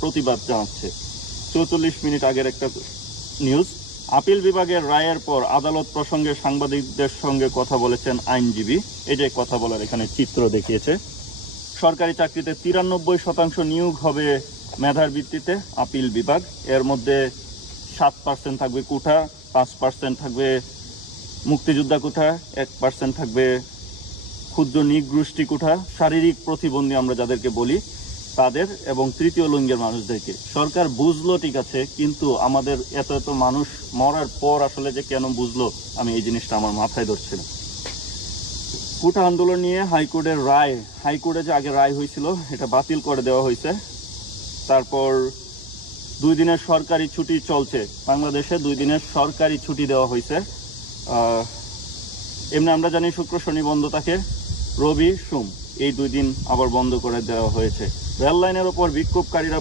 প্রতিবাদ জানাচ্ছে। 44 মিনিট আগের একটা নিউজ। আপিল বিভাগের রায়ের পর আদালত প্রসঙ্গে সাংবাদিকদের সঙ্গে কথা বলেছেন আইনজীবী। এই যে কথা বলার এখানে চিত্র দেখিয়েছে। সরকারি চাকরিতে 93% নিয়োগ হবে মেধার ভিত্তিতে। আপিল বিভাগ এর মধ্যে 7% থাকবে কোটা, 5% থাকবে মুক্তিযোদ্ধা কোটা, 1% থাকবে ক্ষুদ্র নিগোষ্ঠী কোটা, শারীরিক প্রতিবন্ধী আমরা যাদেরকে বলি তাদের, এবং তৃতীয় লিঙ্গের মানুষদেরকে। সরকার বুঝলো ঠিক আছে, কিন্তু আমাদের এত এত মানুষ মরার পর আসলে যে কেন বুঝলো, আমি এই জিনিসটা আমার মাথায় ধরছি না। কোটা আন্দোলন নিয়ে হাইকোর্টের রায়, হাইকোর্টে যে আগে রায় হয়েছিল এটা বাতিল করে দেওয়া হয়েছে। তারপর 2 দিনের সরকারি ছুটি চলছে বাংলাদেশে, 2 দিনের সরকারি ছুটি দেওয়া হয়েছে। এমনি আমরা জানি শুক্র শনি বন্ধ থাকে, রবি সোম এই 2 দিন আবার বন্ধ করে দেওয়া হয়েছে। রেল লাইনের ওপর বিক্ষোভকারীরা